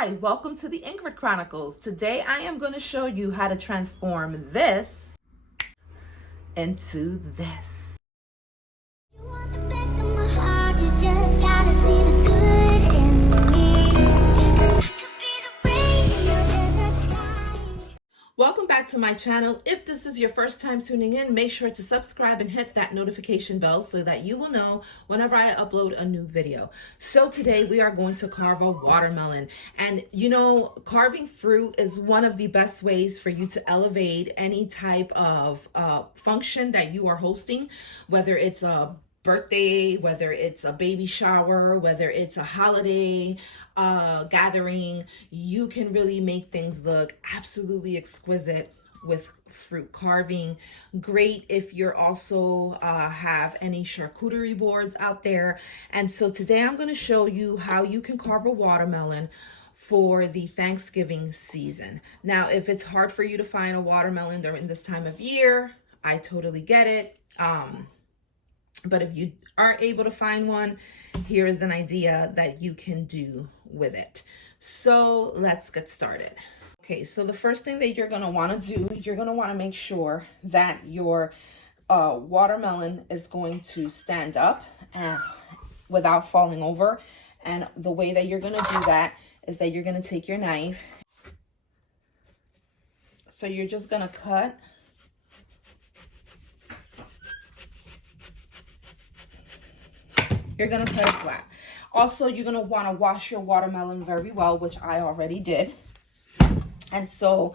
Hi, welcome to the Ingrid Chronicles. Today I am going to show you how to transform this into this. You want the best of my heart, you just gotta see the good in me. 'Cause I could be the rain in your desert sky. Welcome back to my channel. If this is your first time tuning in, make sure to subscribe and hit that notification bell so that you will know whenever I upload a new video. So today we are going to carve a watermelon. And you know, carving fruit is one of the best ways for you to elevate any type of function that you are hosting, whether it's a birthday, whether it's a baby shower, whether it's a holiday gathering. You can really make things look absolutely exquisite with fruit carving. Great if you're also have any charcuterie boards out there. And so today I'm going to show you how you can carve a watermelon for the Thanksgiving season. Now, if it's hard for you to find a watermelon during this time of year, I totally get it. But if you are able to find one, here is an idea that you can do with it. So let's get started. Okay, so the first thing that you're going to want to do, you're going to want to make sure that your watermelon is going to stand up and without falling over. And the way that you're going to do that is that you're going to take your knife. So you're just going to cut. You're going to cut it flat. Also, you're going to want to wash your watermelon very well, which I already did. And so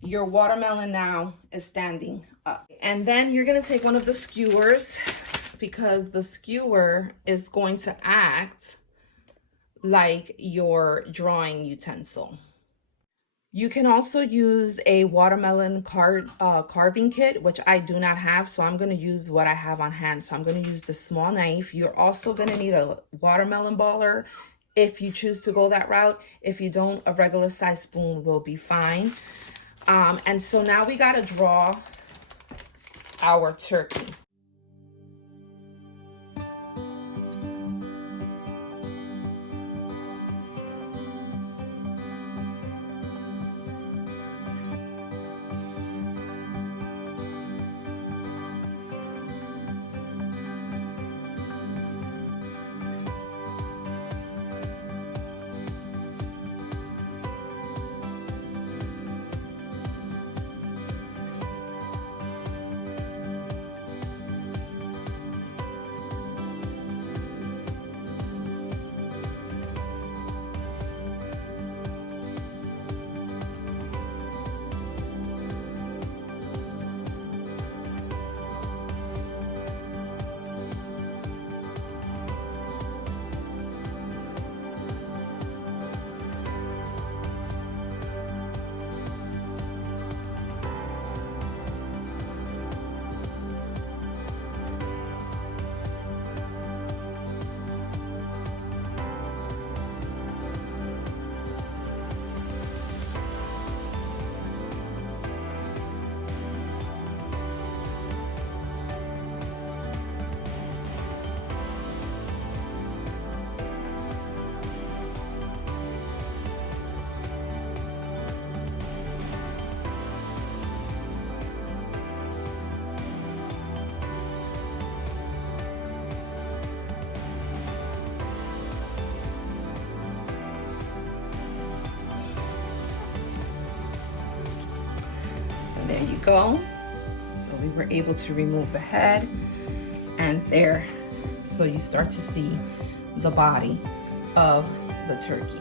your watermelon now is standing up. And then you're going to take one of the skewers, because the skewer is going to act like your drawing utensil. You can also use a watermelon carving kit, which I do not have, so I'm going to use what I have on hand. So I'm going to use the small knife. You're also going to need a watermelon baller if you choose to go that route. If you don't, a regular size spoon will be fine. And so now we got to draw our turkey. There you go. So we were able to remove the head, and there, so you start to see the body of the turkey.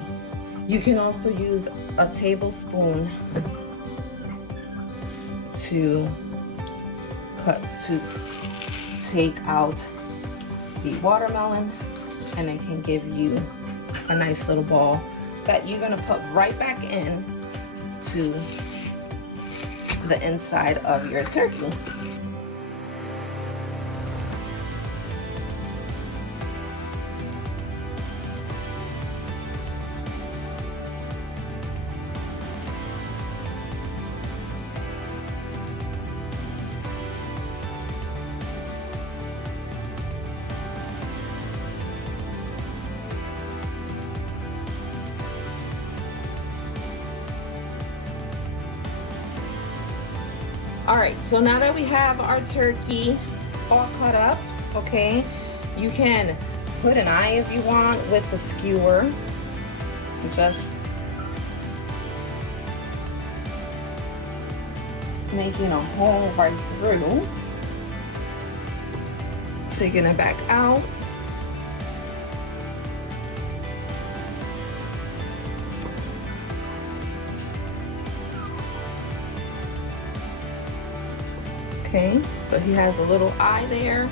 You can also use a tablespoon to take out the watermelon, and it can give you a nice little ball that you're going to put right back in to the inside of your turkey. All right, so now that we have our turkey all cut up, okay, you can put an eye if you want with the skewer. Just making a hole right through. Taking it back out. Okay, so he has a little eye there.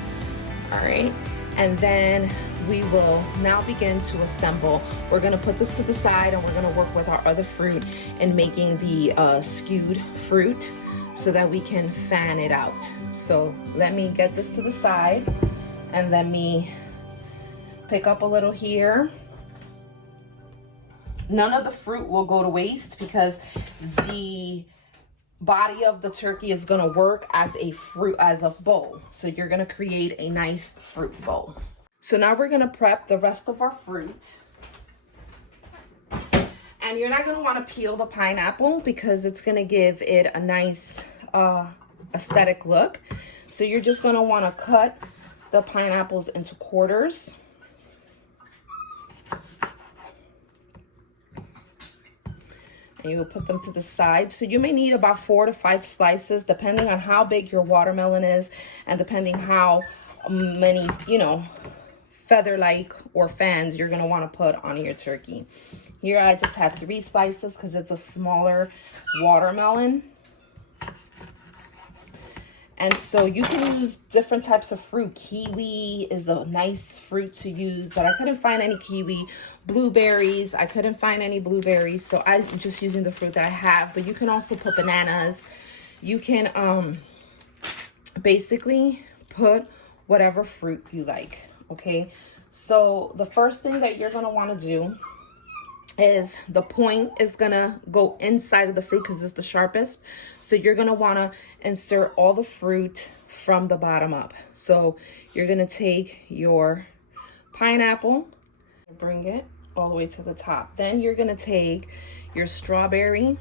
All right, and then we will now begin to assemble. We're gonna put this to the side and we're gonna work with our other fruit and making the skewed fruit so that we can fan it out. So let me get this to the side and let me pick up a little here. None of the fruit will go to waste because the body of the turkey is going to work as a bowl. So you're going to create a nice fruit bowl. So now we're going to prep the rest of our fruit. And you're not going to want to peel the pineapple because it's going to give it a nice aesthetic look. So you're just going to want to cut the pineapples into quarters. And you will put them to the side. So you may need about 4 to 5 slices depending on how big your watermelon is and depending how many, feather-like or fans you're going to want to put on your turkey. Here I just had 3 slices because it's a smaller watermelon. And so you can use different types of fruit. Kiwi is a nice fruit to use, but I couldn't find any kiwi. Blueberries, I couldn't find any blueberries, so I'm just using the fruit that I have. But you can also put bananas. You can basically put whatever fruit you like, okay? So the first thing that you're gonna wanna do is the point is gonna go inside of the fruit because it's the sharpest. So you're gonna wanna insert all the fruit from the bottom up. So you're gonna take your pineapple, bring it all the way to the top. Then you're gonna take your strawberry.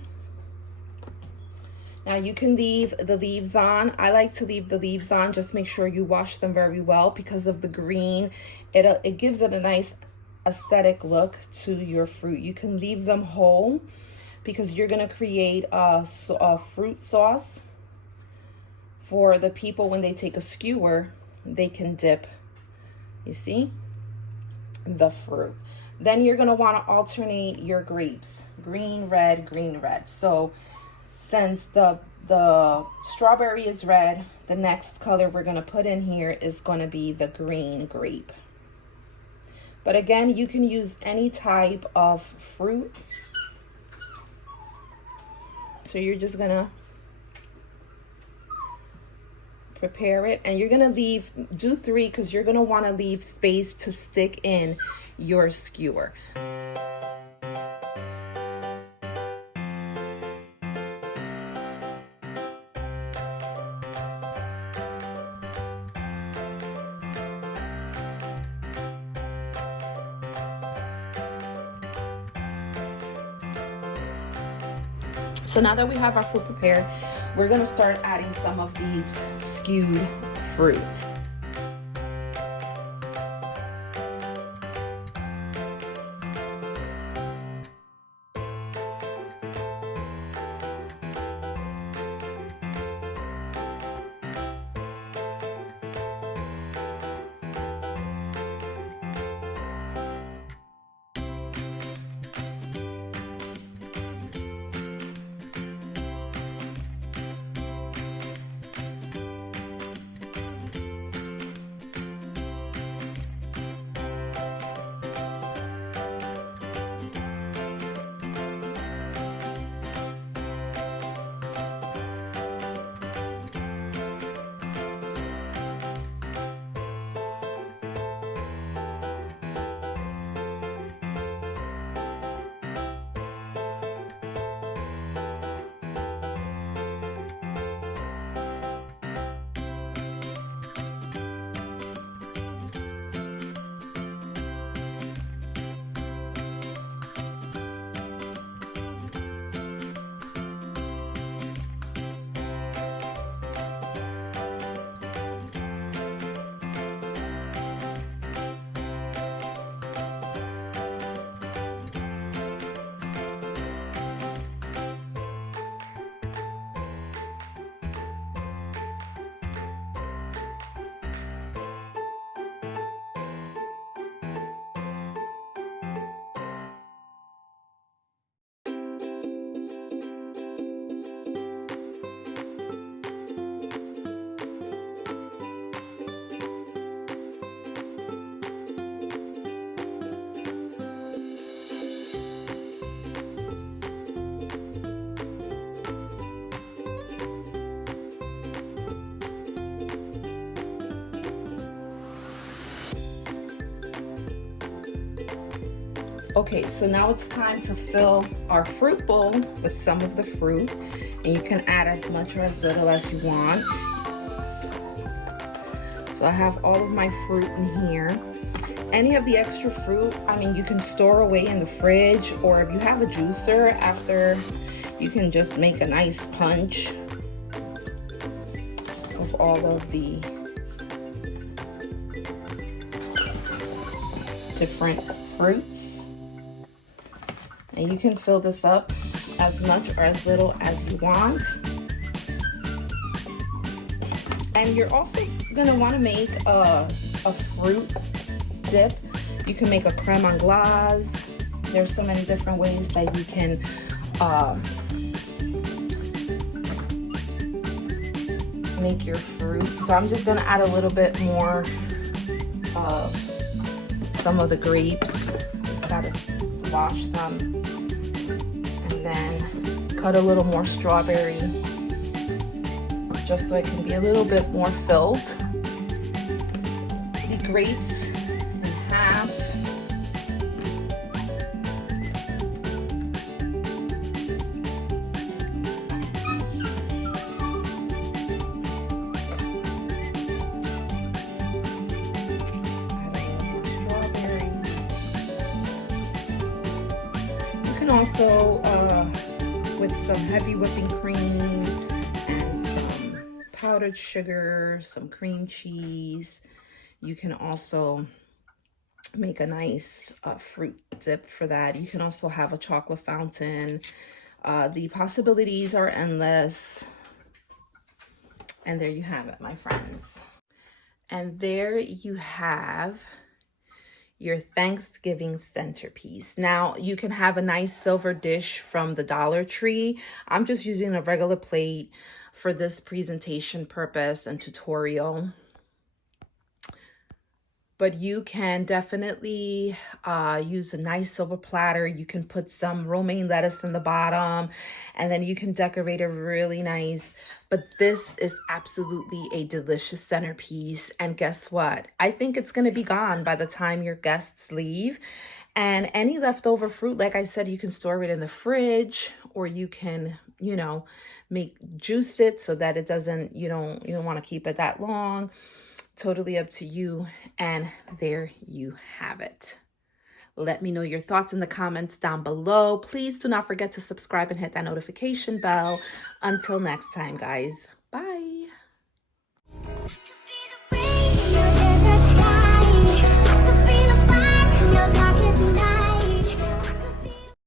Now you can leave the leaves on. I like to leave the leaves on. Just make sure you wash them very well because of the green. It gives it a nice aesthetic look to your fruit. You can leave them whole because you're going to create a fruit sauce for the people. When they take a skewer, they can dip, you see, the fruit. Then you're going to want to alternate your grapes, green, red, green, red. So since the strawberry is red, the next color we're going to put in here is going to be the green grape. But again, you can use any type of fruit. So you're just gonna prepare it, and you're gonna do 3 because you're gonna wanna leave space to stick in your skewer. So now that we have our fruit prepared, we're gonna start adding some of these skewed fruit. Okay, so now it's time to fill our fruit bowl with some of the fruit, and you can add as much or as little as you want. So I have all of my fruit in here. Any of the extra fruit, I mean, you can store away in the fridge, or if you have a juicer after, you can just make a nice punch of all of the different fruits. And you can fill this up as much or as little as you want. And you're also gonna wanna make a fruit dip. You can make a creme anglaise. There's so many different ways that you can make your fruit. So I'm just gonna add a little bit more of some of the grapes. Just gotta wash them, and then cut a little more strawberry, just so it can be a little bit more filled. The grapes in half. Also, with some heavy whipping cream and some powdered sugar, some cream cheese, you can also make a nice fruit dip for that. You can also have a chocolate fountain. The possibilities are endless. And there you have it, my friends. And there you have your Thanksgiving centerpiece. Now, you can have a nice silver dish from the Dollar Tree. I'm just using a regular plate for this presentation purpose and tutorial. But you can definitely use a nice silver platter. You can put some romaine lettuce in the bottom, and then you can decorate it really nice. But this is absolutely a delicious centerpiece. And guess what? I think it's gonna be gone by the time your guests leave. And any leftover fruit, like I said, you can store it in the fridge, or you can, you know, juice it so that it doesn't, you don't wanna keep it that long. Totally up to you. And there you have it. Let me know your thoughts in the comments down below. Please do not forget to subscribe and hit that notification bell. Until next time, guys. Bye.